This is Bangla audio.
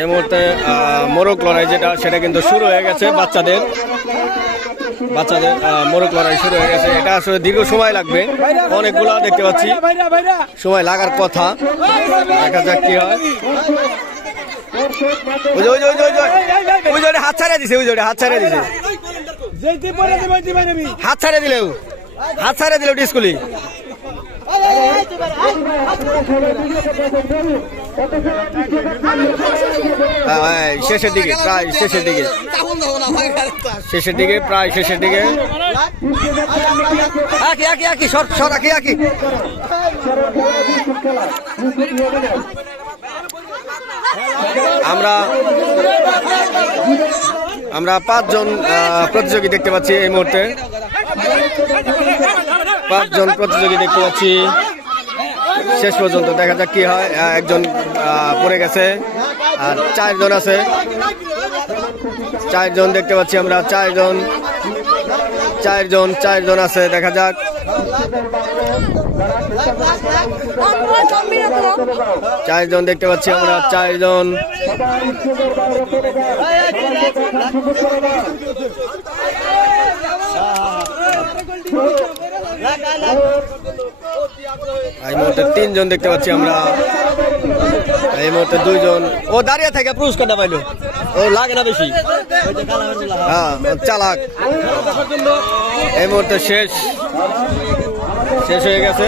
এই মুহূর্তে মোরগ লড়াই যেটা, সেটা কিন্তু শুরু হয়ে গেছে বাচ্চাদের। বাচ্চাদের মোরগ লড়াই শুরু হয়ে গেছে। এটা আসলে দীর্ঘ সময় লাগবে। অনেকগুলা দেখতে পাচ্ছি। সময় লাগার কথা। দেখা যাক কি হয়। হাত ছাড়িয়ে দিছে, ওই হাত ছাড়িয়ে দিছে। হাত ছাড়িয়ে দিলে হাত ছাড়িয়ে দিলে স্কুলি শেষের দিকে, প্রায় শেষের দিকে। শেষের দিকে, প্রায় শেষের দিকে। আকি আকি আকি, সর সর, আকি আমরা আমরা পাঁচজন প্রতিযোগী দেখতে পাচ্ছি এই মুহূর্তে। পাঁচজন প্রতিযোগী দেখতে পাচ্ছি। শেষ পর্যন্ত দেখা যাক কি হয়। একজন পড়ে গেছে। আর চারজন আছে। চারজন দেখতে পাচ্ছি আমরা। চারজন চারজন চারজন আছে। দেখা যাক। চারজন দেখতে পাচ্ছি আমরা। চারজন। এই মুহূর্তে তিনজন দেখতে পাচ্ছি আমরা। এই মুহূর্তে দুইজন। ও দাঁড়িয়ে থাকে পুরস্কারটা পাইলো। ও লাগে না বেশি। হ্যাঁ চালাক। এই মুহূর্তে শেষ। শেষ হয়ে গেছে।